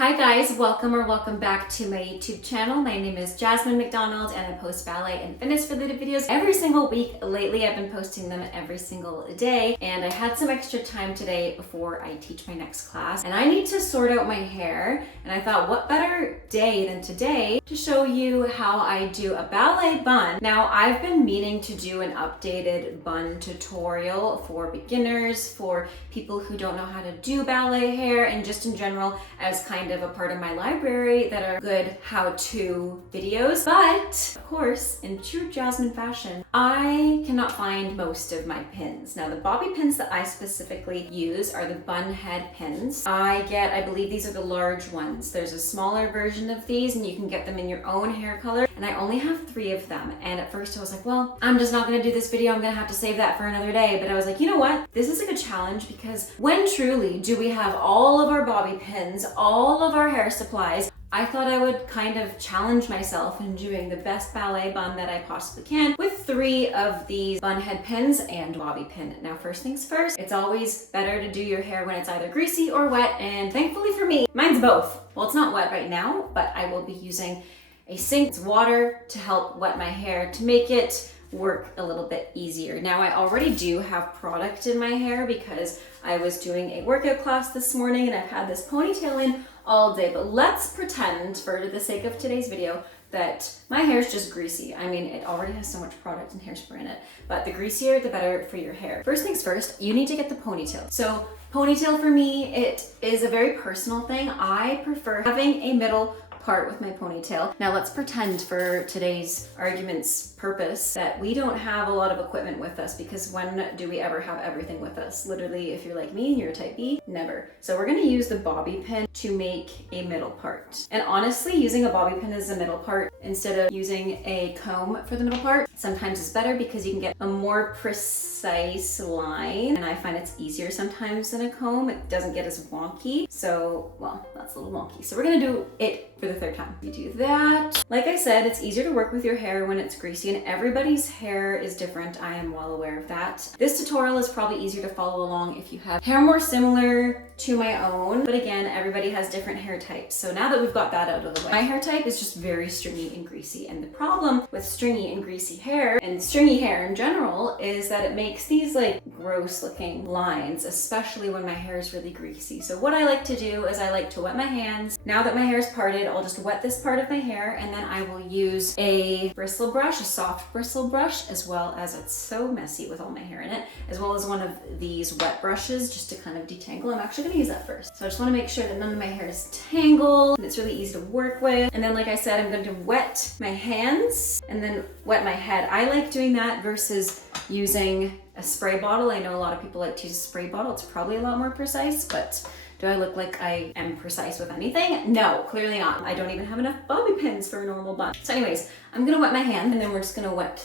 Hi guys, welcome back to my YouTube channel. My name is Jasmine McDonald and I post ballet and fitness related videos every single week. Lately I've been posting them every single day and I had some extra time today before I teach my next class and I need to sort out my hair, and I thought what better day than today to show you how I do a ballet bun. Now I've been meaning to do an updated bun tutorial for beginners, for people who don't know how to do ballet hair, and just in general as kind of a part of my library that are good how-to videos. But of course, in true Jasmine fashion, I cannot find most of my pins. Now the bobby pins that I specifically use are the bun head pins. I believe these are the large ones. There's a smaller version of these and you can get them in your own hair color, and I only have 3 of them. And at first I was like, well, I'm just not gonna do this video, I'm gonna have to save that for another day. But I was like, you know what? This is a good challenge, because when truly do we have all of our bobby pins, all of our hair supplies, I thought I would kind of challenge myself in doing the best ballet bun that I possibly can with 3 of these bun head pins and bobby pin. Now first things first, it's always better to do your hair when it's either greasy or wet, and thankfully for me, mine's both. Well, it's not wet right now, but I will be using a sink water to help wet my hair to make it work a little bit easier. Now I already do have product in my hair because I was doing a workout class this morning and I've had this ponytail in all day, but let's pretend for the sake of today's video that my hair is just greasy. I mean, it already has so much product and hairspray in it, but the greasier the better for your hair. First things first, you need to get the ponytail. So ponytail for me, it is a very personal thing. I prefer having a middle part with my ponytail. Now let's pretend for today's argument's purpose that we don't have a lot of equipment with us, because when do we ever have everything with us? Literally, if you're like me and you're a type B, never. So we're gonna use the bobby pin to make a middle part. And honestly, using a bobby pin as a middle part instead of using a comb for the middle part sometimes is better, because you can get a more precise line, and I find it's easier sometimes than a comb. It doesn't get as wonky. So, well, that's a little wonky. So we're gonna do it for the 3rd time. You do that. Like I said, it's easier to work with your hair when it's greasy, and everybody's hair is different. I am well aware of that. This tutorial is probably easier to follow along if you have hair more similar to my own, but again, everybody has different hair types. So now that we've got that out of the way, my hair type is just very stringy and greasy, and the problem with stringy and greasy hair, and stringy hair in general, is that it makes these like gross looking lines, especially when my hair is really greasy. So what I like to do is I like to wet my hands. Now that my hair is parted, I'll just wet this part of my hair, and then I will use a bristle brush, a soft bristle brush, as well as, it's so messy with all my hair in it, as well as one of these wet brushes just to kind of detangle. I'm actually gonna use that first. So I just wanna make sure that none of my hair is tangled and it's really easy to work with. And then, like I said, I'm going to wet my hands and then wet my head. I like doing that versus using a spray bottle. I know a lot of people like to use a spray bottle. It's probably a lot more precise, but do I look like I am precise with anything? No, clearly not. I don't even have enough bobby pins for a normal bun. So anyways, I'm gonna wet my hand, and then we're just gonna wet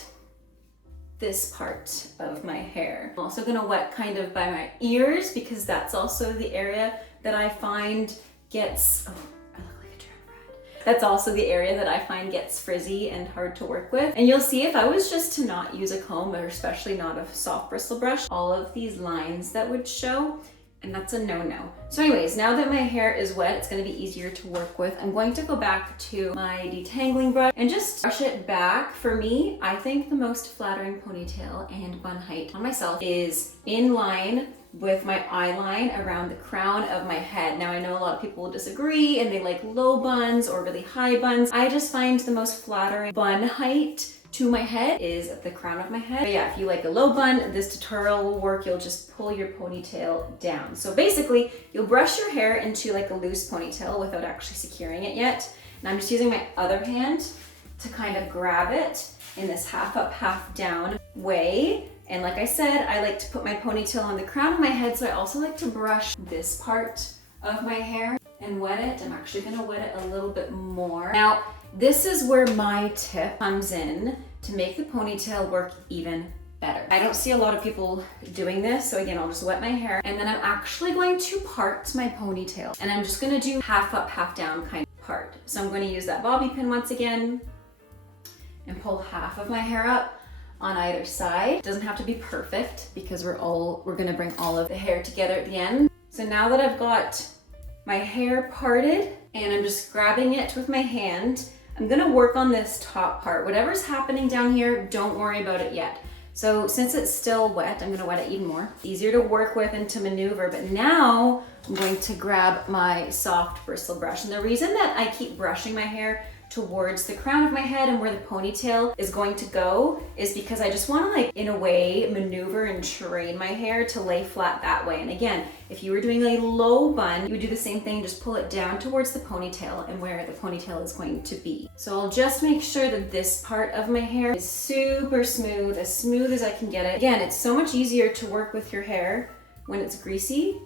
this part of my hair. I'm also gonna wet kind of by my ears, because that's also the area that I find gets, that's also the area that I find gets frizzy and hard to work with. And you'll see, if I was just to not use a comb, or especially not a soft bristle brush, all of these lines that would show, and that's a no-no. So anyways, now that my hair is wet, it's gonna be easier to work with. I'm going to go back to my detangling brush and just brush it back. For me, I think the most flattering ponytail and bun height on myself is in line with my eye line around the crown of my head. Now I know a lot of people will disagree and they like low buns or really high buns. I just find the most flattering bun height to my head is at the crown of my head. But yeah, if you like a low bun, this tutorial will work. You'll just pull your ponytail down. So basically, you'll brush your hair into like a loose ponytail without actually securing it yet. And I'm just using my other hand to kind of grab it in this half up, half down way. And like I said, I like to put my ponytail on the crown of my head, so I also like to brush this part of my hair and wet it. I'm actually gonna wet it a little bit more. Now, this is where my tip comes in to make the ponytail work even better. I don't see a lot of people doing this, so again, I'll just wet my hair, and then I'm actually going to part my ponytail, and I'm just gonna do half up, half down kind of part. So I'm gonna use that bobby pin once again and pull half of my hair up on either side. It doesn't have to be perfect, because we're gonna bring all of the hair together at the end. So now that I've got my hair parted and I'm just grabbing it with my hand. I'm gonna work on this top part. Whatever's happening down here, don't worry about it yet. So since it's still wet, I'm gonna wet it even more. Easier to work with and to maneuver, but now I'm going to grab my soft bristle brush. And the reason that I keep brushing my hair towards the crown of my head and where the ponytail is going to go is because I just want to, like, in a way, maneuver and train my hair to lay flat that way. And again, if you were doing a low bun, you would do the same thing, just pull it down towards the ponytail and where the ponytail is going to be. So I'll just make sure that this part of my hair is super smooth as I can get it. Again, it's so much easier to work with your hair when it's greasy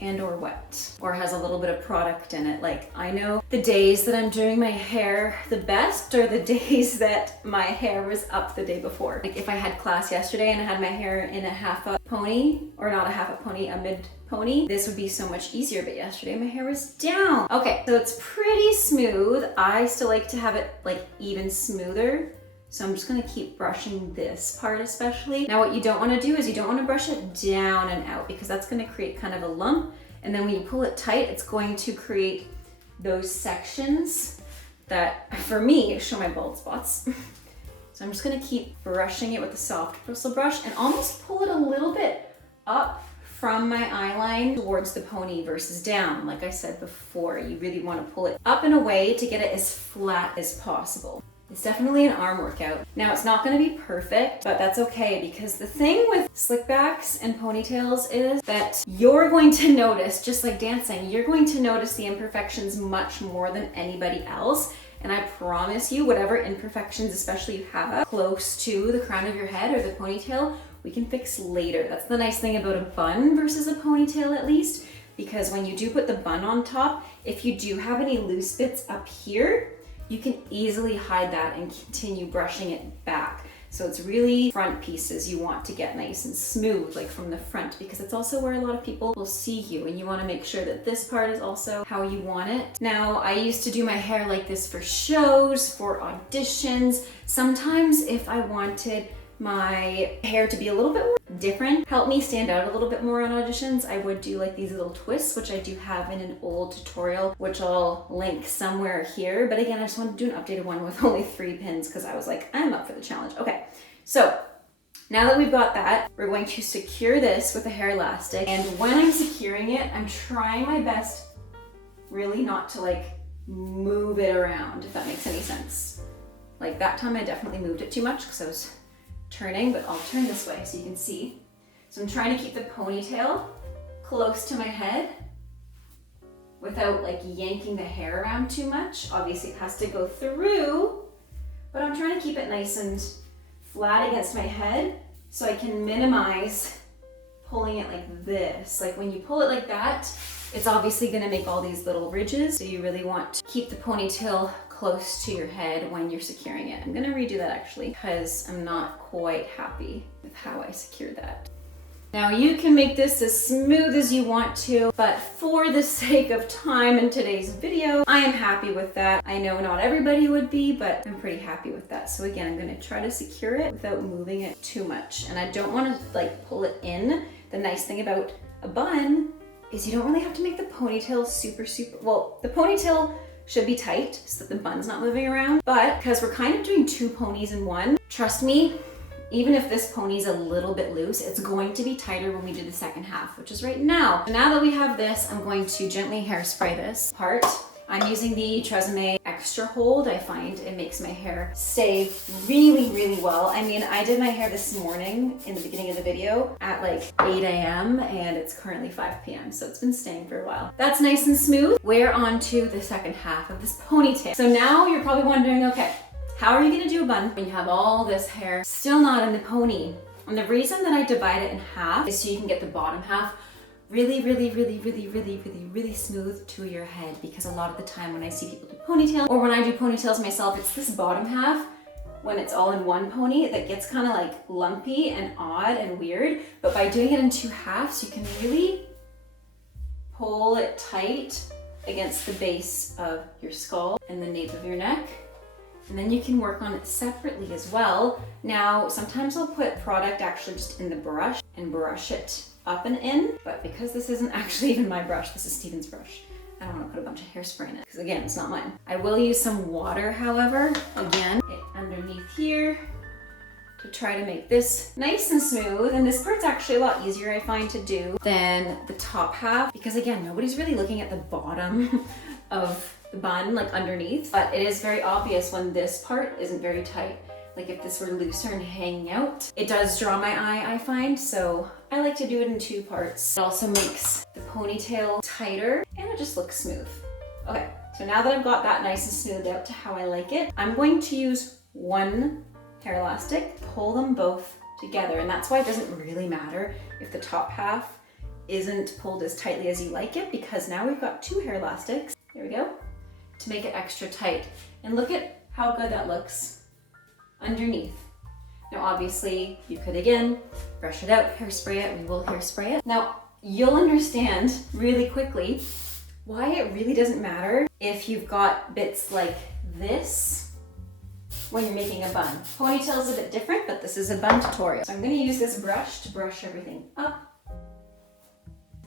and or wet or has a little bit of product in it. Like, I know the days that I'm doing my hair the best are the days that my hair was up the day before. Like if I had class yesterday and I had my hair in a half up pony, or not a half up pony, a mid pony, this would be so much easier, but yesterday my hair was down. Okay, so it's pretty smooth. I still like to have it like even smoother. So I'm just gonna keep brushing this part especially. Now what you don't wanna do is you don't wanna brush it down and out because that's gonna create kind of a lump. And then when you pull it tight, it's going to create those sections that, for me, show my bald spots. So I'm just gonna keep brushing it with the soft bristle brush and almost pull it a little bit up from my eyeline towards the pony versus down. Like I said before, you really wanna pull it up and away to get it as flat as possible. It's definitely an arm workout. Now it's not gonna be perfect, but that's okay because the thing with slick backs and ponytails is that you're going to notice, just like dancing, you're going to notice the imperfections much more than anybody else. And I promise you, whatever imperfections, especially you have close to the crown of your head or the ponytail, we can fix later. That's the nice thing about a bun versus a ponytail at least, because when you do put the bun on top, if you do have any loose bits up here, you can easily hide that and continue brushing it back. So it's really front pieces you want to get nice and smooth, like from the front, because it's also where a lot of people will see you and you want to make sure that this part is also how you want it. Now, I used to do my hair like this for shows, for auditions. Sometimes if I wanted my hair to be a little bit more different, help me stand out a little bit more on auditions, I would do like these little twists, which I do have in an old tutorial, which I'll link somewhere here. But again, I just wanted to do an updated one with only 3 pins because I was like, I'm up for the challenge. Okay, so now that we've got that, we're going to secure this with a hair elastic. And when I'm securing it, I'm trying my best really not to like move it around, if that makes any sense. Like that time I definitely moved it too much because I was turning, but I'll turn this way so you can see. So I'm trying to keep the ponytail close to my head without like yanking the hair around too much. Obviously it has to go through, but I'm trying to keep it nice and flat against my head so I can minimize pulling it like this. Like when you pull it like that, it's obviously gonna make all these little ridges. So you really want to keep the ponytail close to your head when you're securing it. I'm gonna redo that actually because I'm not quite happy with how I secured that. Now you can make this as smooth as you want to, but for the sake of time in today's video, I am happy with that. I know not everybody would be, but I'm pretty happy with that. So again, I'm gonna try to secure it without moving it too much. And I don't wanna like pull it in. The nice thing about a bun is you don't really have to make the ponytail super, well, the ponytail should be tight so that the bun's not moving around. But because we're kind of doing 2 ponies in one, trust me, even if this pony's a little bit loose, it's going to be tighter when we do the second half, which is right now. So now that we have this, I'm going to gently hairspray this part. I'm using the Tresemme Extra Hold. I find it makes my hair stay really, really well. I mean, I did my hair this morning in the beginning of the video at like 8 a.m. and it's currently 5 p.m. So it's been staying for a while. That's nice and smooth. We're on to the second half of this ponytail. So now you're probably wondering, okay, how are you gonna do a bun when you have all this hair still not in the pony? And the reason that I divide it in half is so you can get the bottom half really, really, really, really, really, really, really smooth to your head, because a lot of the time when I see people do ponytails or when I do ponytails myself, it's this bottom half when it's all in one pony that gets kind of like lumpy and odd and weird. But by doing it in 2 halves, you can really pull it tight against the base of your skull and the nape of your neck. And then you can work on it separately as well. Now, sometimes I'll put product actually just in the brush and brush it up and in, but because this isn't actually even my brush, this is Steven's brush, I don't want to put a bunch of hairspray in it because again, it's not mine. I will use some water, however, again, underneath here to try to make this nice and smooth. And this part's actually a lot easier, I find, to do than the top half because again, nobody's really looking at the bottom of the bun, like underneath, but it is very obvious when this part isn't very tight. Like if this were looser and hanging out, it does draw my eye, I find. So I like to do it in 2 parts. It also makes the ponytail tighter and it just looks smooth. Okay, so now that I've got that nice and smoothed out to how I like it, I'm going to use 1 hair elastic, pull them both together. And that's why it doesn't really matter if the top half isn't pulled as tightly as you like it, because now we've got 2 hair elastics, there we go, to make it extra tight. And look at how good that looks underneath. Now obviously you could again brush it out, hairspray it, we will hairspray it. Now you'll understand really quickly why it really doesn't matter if you've got bits like this when you're making a bun. Ponytail is a bit different, but this is a bun tutorial. So I'm going to use this brush to brush everything up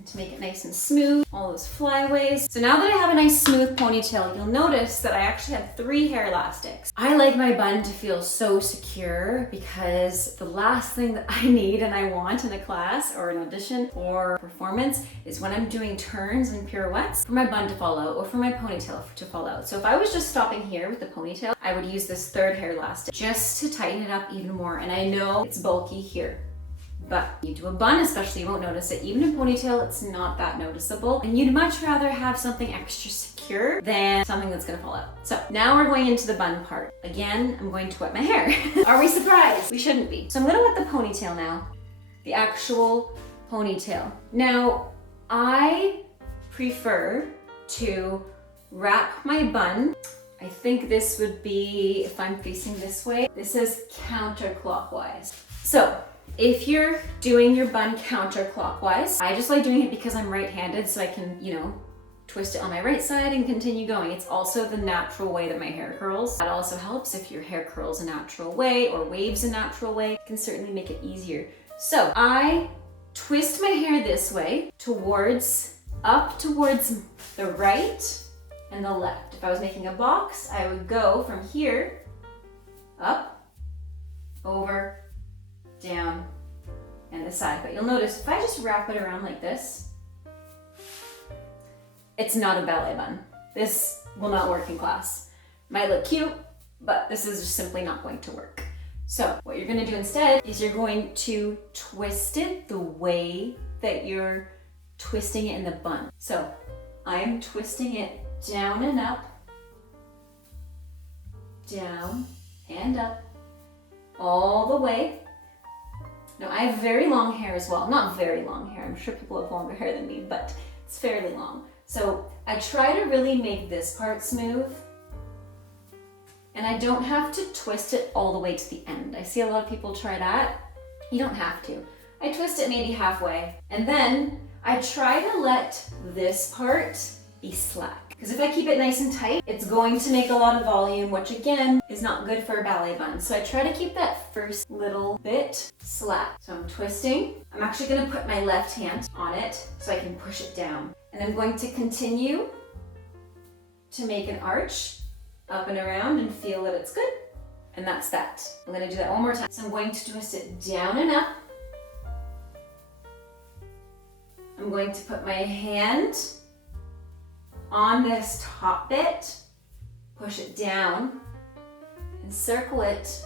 to make it nice and smooth, all those flyaways. So now that I have a nice smooth ponytail, you'll notice that I actually have 3 hair elastics. I like my bun to feel so secure because the last thing that I need and I want in a class or an audition or performance is when I'm doing turns and pirouettes for my bun to fall out or for my ponytail to fall out. So if I was just stopping here with the ponytail, I would use this 3rd hair elastic just to tighten it up even more. And I know it's bulky here, but you do a bun especially, you won't notice it. Even in ponytail, it's not that noticeable. And you'd much rather have something extra secure than something that's gonna fall out. So now we're going into the bun part. Again, I'm going to wet my hair. Are we surprised? We shouldn't be. So I'm gonna wet the ponytail now. The actual ponytail. Now, I prefer to wrap my bun. I think this would be, if I'm facing this way, this is counterclockwise. So, if you're doing your bun counterclockwise, I just like doing it because I'm right-handed so I can, twist it on my right side and continue going. It's also the natural way that my hair curls. That also helps if your hair curls a natural way or waves a natural way. It can certainly make it easier. So I twist my hair this way up towards the right and the left. If I was making a box, I would go from here, up, over, down, and the side. But you'll notice if I just wrap it around like this, it's not a ballet bun. This will not work in class. Might look cute, but this is just simply not going to work. So what you're gonna do instead is you're going to twist it the way that you're twisting it in the bun. So I'm twisting it down and up, down and up, all the way. Now I have very long hair as well. Not very long hair, I'm sure people have longer hair than me, but it's fairly long. So I try to really make this part smooth, and I don't have to twist it all the way to the end. I see a lot of people try that. You don't have to. I twist it maybe halfway, and then I try to let this part be slack. Because if I keep it nice and tight, it's going to make a lot of volume, which again, is not good for a ballet bun. So I try to keep that first little bit slack. So I'm twisting. I'm actually gonna put my left hand on it so I can push it down. And I'm going to continue to make an arch up and around and feel that it's good. And that's that. I'm gonna do that one more time. So I'm going to twist it down and up. I'm going to put my hand on this top bit, push it down, and circle it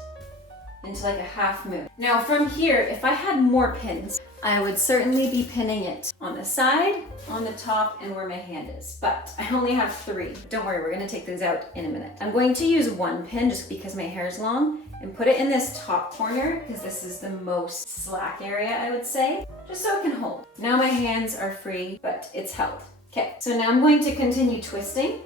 into like a half moon. Now from here, if I had more pins, I would certainly be pinning it on the side, on the top, and where my hand is. But I only have 3. Don't worry, we're gonna take those out in a minute. I'm going to use 1 pin just because my hair is long and put it in this top corner because this is the most slack area, I would say, just so it can hold. Now my hands are free, but it's held. Okay, so now I'm going to continue twisting.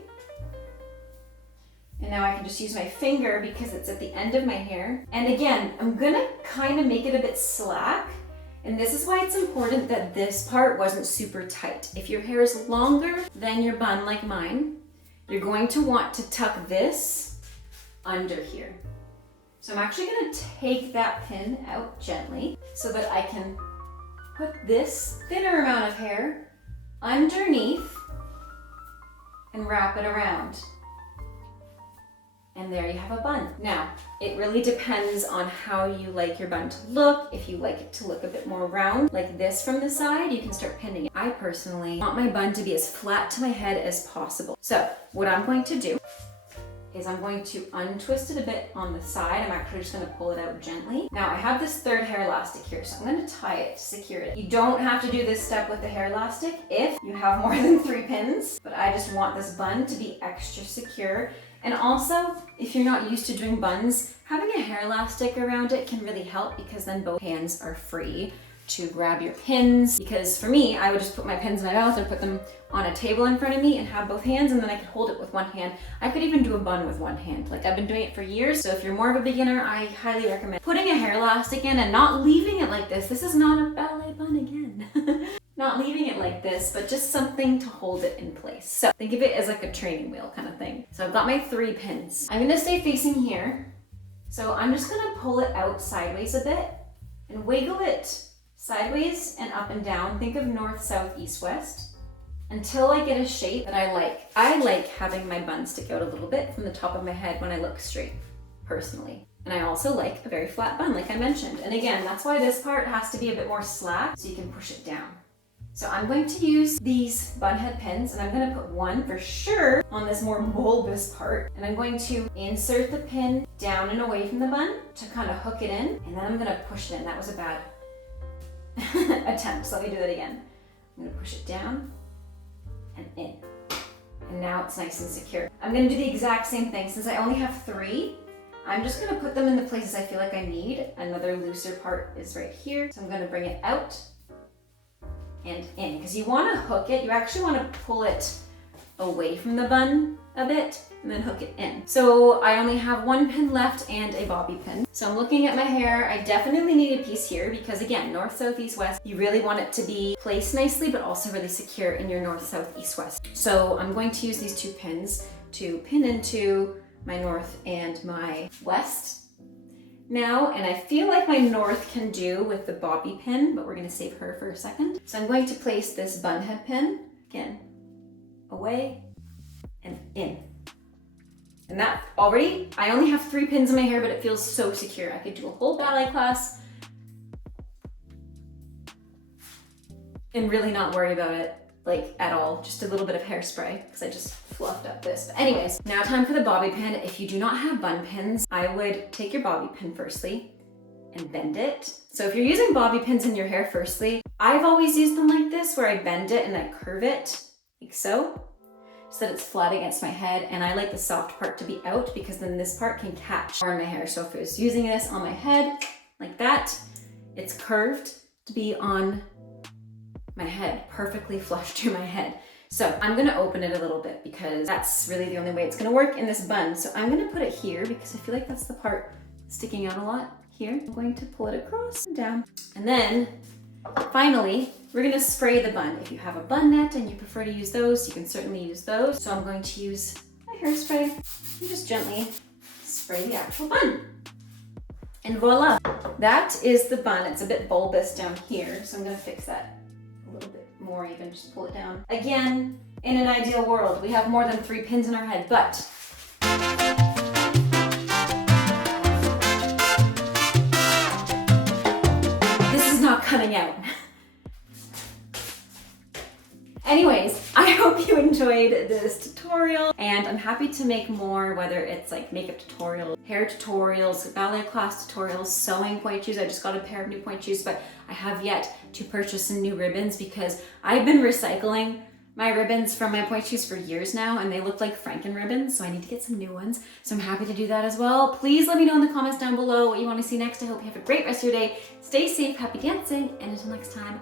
And now I can just use my finger because it's at the end of my hair. And again, I'm gonna kind of make it a bit slack. And this is why it's important that this part wasn't super tight. If your hair is longer than your bun like mine, you're going to want to tuck this under here. So I'm actually gonna take that pin out gently so that I can put this thinner amount of hair underneath and wrap it around. And there you have a bun. Now, it really depends on how you like your bun to look. If you like it to look a bit more round, like this from the side, you can start pinning it. I personally want my bun to be as flat to my head as possible. So what I'm going to do is I'm going to untwist it a bit on the side. I'm actually just gonna pull it out gently. Now I have this third hair elastic here, so I'm gonna tie it to secure it. You don't have to do this step with the hair elastic if you have more than 3 pins, but I just want this bun to be extra secure. And also, if you're not used to doing buns, having a hair elastic around it can really help because then both hands are free to grab your pins. Because for me, I would just put my pins in my mouth or put them on a table in front of me and have both hands, and then I could hold it with one hand. I could even do a bun with one hand. Like, I've been doing it for years, so if you're more of a beginner, I highly recommend putting a hair elastic in and not leaving it like this. This is not a ballet bun again. Not leaving it like this, but just something to hold it in place. So think of it as like a training wheel kind of thing. So I've got my 3 pins. I'm gonna stay facing here. So I'm just gonna pull it out sideways a bit and wiggle it sideways and up and down. Think of north, south, east, west until I get a shape that I like. I like having my bun stick out a little bit from the top of my head when I look straight, personally. And I also like a very flat bun, like I mentioned. And again, that's why this part has to be a bit more slack so you can push it down. So I'm going to use these bun head pins, and I'm going to put one for sure on this more bulbous part. And I'm going to insert the pin down and away from the bun to kind of hook it in. And then I'm going to push it in. That was a bad attempt, so let me do that again. I'm going to push it down and in. And now it's nice and secure. I'm going to do the exact same thing. Since I only have 3, I'm just going to put them in the places I feel like I need. Another looser part is right here. So I'm going to bring it out and in, because you want to hook it. You actually want to pull it away from the bun a bit and then hook it in. So I only have 1 pin left and a bobby pin. So I'm looking at my hair. I definitely need a piece here because again, north, south, east, west, you really want it to be placed nicely, but also really secure in your north, south, east, west. So I'm going to use these 2 pins to pin into my north and my west now, and I feel like my north can do with the bobby pin, but we're gonna save her for a second. So I'm going to place this bun head pin, again, away and in. And that already, I only have 3 pins in my hair, but it feels so secure. I could do a whole ballet class and really not worry about it, like at all. Just a little bit of hairspray, because I just fluffed up this. But anyways, now time for the bobby pin. If you do not have bun pins, I would take your bobby pin firstly and bend it. So if you're using bobby pins in your hair firstly, I've always used them like this, where I bend it and I curve it like so that it's flat against my head. And I like the soft part to be out because then this part can catch on my hair. So if I was using this on my head like that, it's curved to be on my head, perfectly flush to my head. So I'm gonna open it a little bit because that's really the only way it's gonna work in this bun. So I'm gonna put it here because I feel like that's the part sticking out a lot here. I'm going to pull it across and down. And then finally, we're gonna spray the bun. If you have a bun net and you prefer to use those, you can certainly use those. So I'm going to use my hairspray and just gently spray the actual bun. And voila, that is the bun. It's a bit bulbous down here, so I'm gonna fix that a little bit more, even just pull it down. Again, in an ideal world, we have more than 3 pins in our head, but this is not cutting out. Anyways, I hope you enjoyed this tutorial, and I'm happy to make more, whether it's like makeup tutorials, hair tutorials, ballet class tutorials, sewing point shoes. I just got a pair of new point shoes, but I have yet to purchase some new ribbons because I've been recycling my ribbons from my point shoes for years now, and they look like Franken ribbons, so I need to get some new ones. So I'm happy to do that as well. Please let me know in the comments down below what you want to see next. I hope you have a great rest of your day. Stay safe, happy dancing, and until next time,